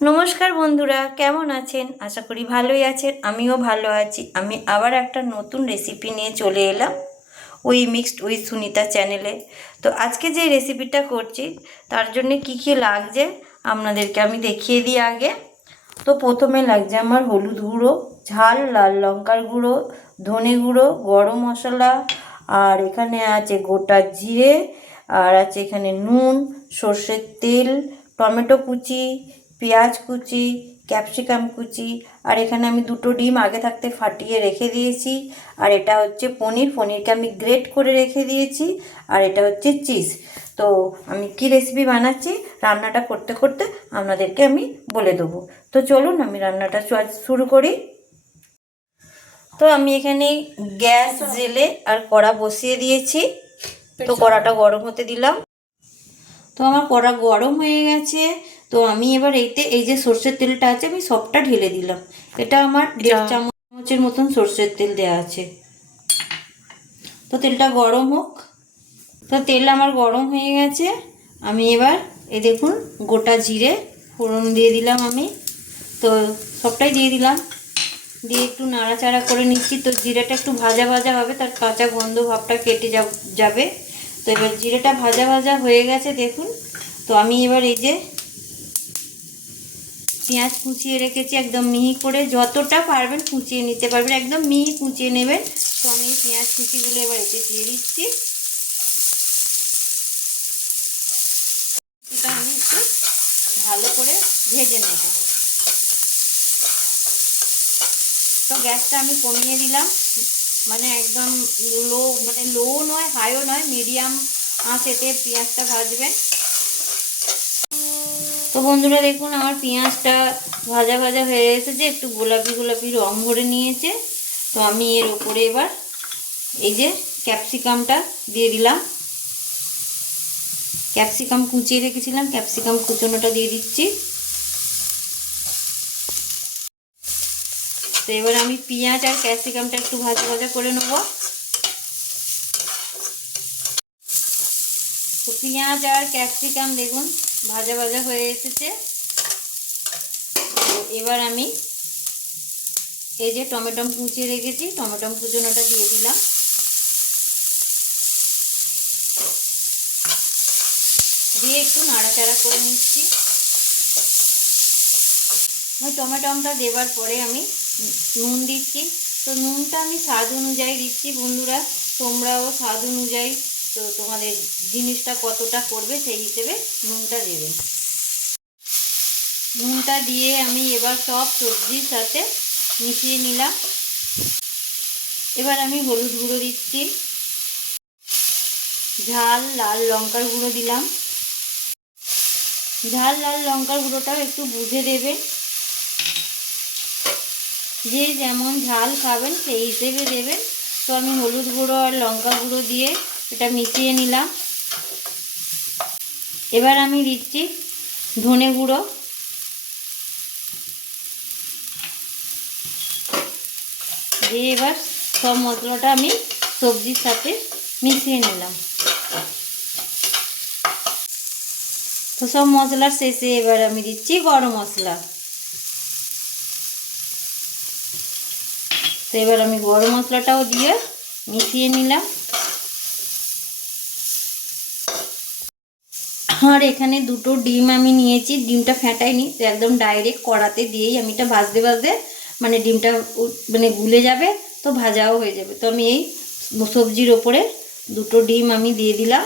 নমস্কার বন্ধুরা, কেমন আছেন? আশা করি ভালোই আছেন, আমিও ভালো আছি। আমি আবার একটা নতুন রেসিপি নিয়ে চলে এলাম, ওই মিক্সড উইথ সুনিতা চ্যানেলে তো আজকে যে রেসিপিটা করছি, তার জন্য কি কি লাগছে, আপনাদেরকে আমি দেখিয়ে দিই আগে। তো প্রথমে লাগছে আমার হলুদ গুঁড়ো, ঝাল, লাল লঙ্কার গুঁড়ো, ধনে গুঁড়ো, গরম মশলা, আর এখানে আছে গোটা জিরে, আর আছে এখানে নুন, সর্ষের তেল, টমেটো কুচি পেঁয়াজ কুচি ক্যাপসিকাম কুচি আর এখানে আমি দুটো ডিম আগে থাকতে ফাটিয়ে রেখে দিয়েছি। আর এটা হচ্ছে পনির পনিরকে আমি গ্রেট করে রেখে দিয়েছি। আর এটা হচ্ছে চিজ। তো আমি কি রেসিপি বানাচ্ছি? রান্নাটা করতে করতে আপনাদেরকে আমি বলে দেবো। তো চলুন আমি রান্নাটা শুরু করি। তো আমি এখানে গ্যাস জেলে আর কড়া বসিয়ে দিয়েছি। তো কড়াটা গরম হতে দিলাম। তো আমার কড়া গরম হয়ে গেছে। তো আমি এবার এইতে এই যে সর্ষের তেলটা আছে আমি সবটা ঢেলে দিলাম। এটা আমার দেড় চামচের মতন সর্ষের তেল দেওয়া আছে। তো তেলটা গরম হোক। তো তেল আমার গরম হয়ে গেছে। আমি এবার এই দেখুন গোটা জিরে ফোড়ন দিয়ে দিলাম আমি। তো সবটাই দিয়ে দিলাম। দিয়ে একটু নাড়াচাড়া করে নিচ্ছি। তো জিরেটা একটু ভাজা ভাজা হবে তার কাঁচা গন্ধ ভাবটা কেটে যা- যাবে। তো এবার জিরেটা ভাজা ভাজা হয়ে গেছে দেখুন। তো আমি এবার এই যে পেঁয়াজ কুচিয়ে রেখেছি, একদম মিহি করে যতটা পারবেন কুচিয়ে নিতে পারবেন, একদম মিহি কুচিয়ে নেবেন। তো আমি পেঁয়াজ কুচিগুলো এবার এতে দিয়ে দিচ্ছি। আমি একটু ভালো করে ভেজে নেব। তো গ্যাসটা আমি কমিয়ে দিলাম। মানে একদম লো মানে লো নয়, হাইও নয়, মিডিয়াম আঁচেতে পেঁয়াজটা ভাজবেন। তো বন্ধুরা দেখুন, আমার পেঁয়াজটা ভাজা ভাজা হয়ে এসেছে, একটু গোলাপি গোলাপি রং ভরে নিয়েছে। তো আমি এর ওপরে এবার এই যে ক্যাপসিকামটা দিয়ে দিলাম। ক্যাপসিকাম কুচিয়ে রেখেছিলাম, ক্যাপসিকাম কুচোনোটা দিয়ে দিচ্ছি। তো এবার আমি পেঁয়াজ আর ক্যাপসিকামটা একটু ভাজা ভাজা করে নেব। পেঁয়াজ আর ক্যাপসিকাম দেখুন, ভাজা ভাজা হয়ে এসেছে। এবার আমি এই যে টমেটো কুচিয়ে রেখেছি, টমেটো কুচোনোটা দিয়ে দিলাম। দিয়ে একটু নাড়াচাড়া করে নিচ্ছি। ওই টমেটোমটা দেওয়ার পরে আমি নুন দিচ্ছি। তো নুনটা আমি স্বাদ অনুযায়ী দিচ্ছি বন্ধুরা, তোমরাও স্বাদ অনুযায়ী তো তোমাদের জিনিসটা কতটা করবে সেই হিসেবে নুনটা দেবে। নুনটা দিয়ে আমি এবার সব সবজির সাথে মিশিয়ে নিলাম। এবার আমি হলুদ গুঁড়ো দিচ্ছি। ঝাল, লাল লঙ্কার গুঁড়ো দিলাম। ঝাল, লাল লঙ্কার গুঁড়োটাও একটু বুঝে দেবে। যে যেমন ঝাল খাবেন সেই হিসেবে দেবেন। তো আমি হলুদ গুঁড়ো আর লঙ্কা গুঁড়ো দিয়ে এটা মিশিয়ে নিলাম। এবার আমি দিচ্ছি ধনে গুঁড়ো। দিয়ে এবার সব মশলাটা আমি সবজির সাথে মিশিয়ে নিলাম। তো সব মশলার শেষে এবার আমি দিচ্ছি গরম মশলা। তো এবার আমি গরম মশলাটাও দিয়ে মিশিয়ে নিলাম। আর এখানে দুটো ডিম আমি নিয়েছি। ডিমটা ফেটাইনি তো একদম ডাইরেক্ট কড়াতে দিয়েই আমি এটা ভাজতে ভাজতে মানে ডিমটা মানে গুলে যাবে, তো ভাজাও হয়ে যাবে। তো আমি এই সবজির ওপরে দুটো ডিম আমি দিয়ে দিলাম।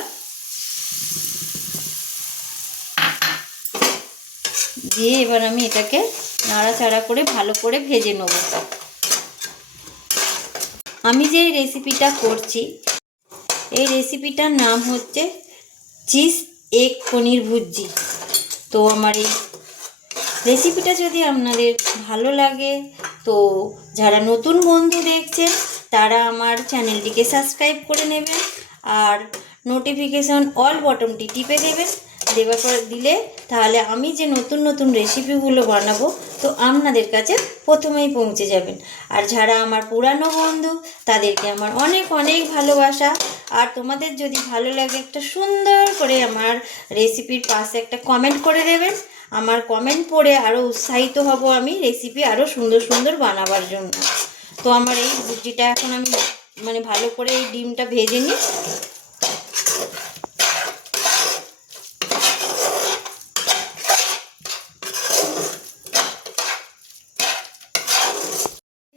দিয়ে এবার আমি এটাকে নাড়াচাড়া করে ভালো করে ভেজে নেব। আমি যে রেসিপিটা করছি, এই রেসিপিটার নাম হচ্ছে চিজ এগ পনির ভুজি তো আমার এই রেসিপিটা যদি আপনাদের ভালো লাগে, তো যারা নতুন বন্ধু দেখছেন, তারা আমার চ্যানেলটিকে সাবস্ক্রাইব করে নেবেন আর নোটিফিকেশন অল বটনটি টিপে দেবেন। দেওয়ার পর দিলে তাহলে আমি যে নতুন নতুন রেসিপিগুলো বানাবো, তো আপনাদের কাছে প্রথমেই পৌঁছে যাবেন। আর যারা আমার পুরানো বন্ধু, তাদেরকে আমার অনেক অনেক ভালোবাসা। আর তোমাদের যদি ভালো লাগে একটা সুন্দর করে আমার রেসিপির পাশে একটা কমেন্ট করে দেবেন। আমার কমেন্ট পড়ে আরও উৎসাহিত হব আমি রেসিপি আরও সুন্দর সুন্দর বানাবার জন্য। তো আমার এই ভুজিটা এখন আমি মানে ভালো করে এই ডিমটা ভেজে নিই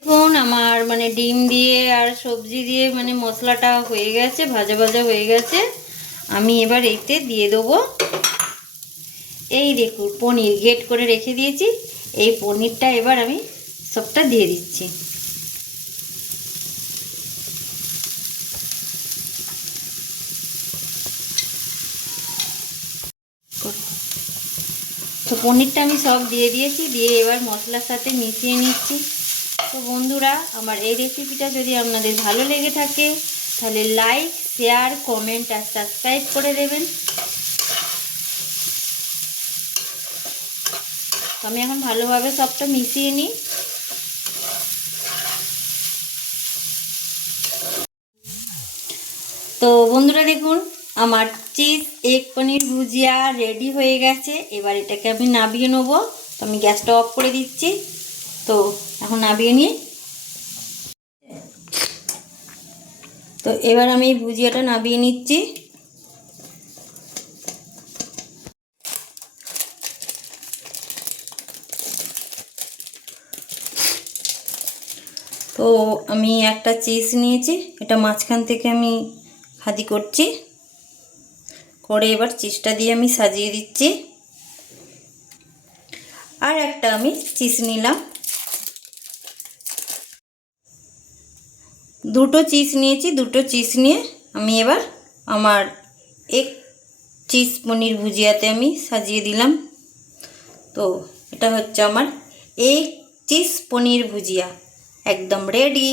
দেখুন আমার মানে ডিম দিয়ে আর সবজি দিয়ে মানে মশলাটা হয়ে গেছে, ভাজা ভাজা হয়ে গেছে। আমি এবার এতে দিয়ে দেবো। এই দেখুন, পনির গেট করে রেখে দিয়েছি। এই পনিরটা এবার আমি সবটা দিয়ে দিচ্ছি। তো পনিরটা আমি সব দিয়ে দিয়েছি, দিয়ে এবার মশলার সাথে মিশিয়ে নিচ্ছি। তো বন্ধুরা, আমার এই রেসিপিটা যদি আপনাদের ভালো লেগে থাকে, তাহলে লাইক শেয়ার কমেন্ট আর সাবস্ক্রাইব করে দেবেন। আমি এখন ভালোভাবে সবটা মিশিয়ে নিই। তো বন্ধুরা দেখুন, আমার cheese egg paneer, bhujia ready হয়ে গেছে। এবার এটাকে আমি নাবিয়ে নেব। তো আমি গ্যাসটা অফ করে দিচ্ছি। তো এখন নাবিয়ে নিই তো এবার আমি ভুজিয়াটা নাবিয়ে নিচ্ছি। তো আমি একটা চিজ নিয়েছি, এটা মাঝখান থেকে আমি ভাজি করছি। করে এবার চিজটা দিয়ে আমি সাজিয়ে দিচ্ছি। আর একটা আমি চিজ নিলাম। দুটো চিজ নিয়েছি, দুটো চিজ নিয়ে আমি এবার আমার এক চিজ পনির ভুজিয়াতে আমি সাজিয়ে দিলাম। তো এটা হচ্ছে আমার এক চিজ পনির ভুজিয়া, একদম রেডি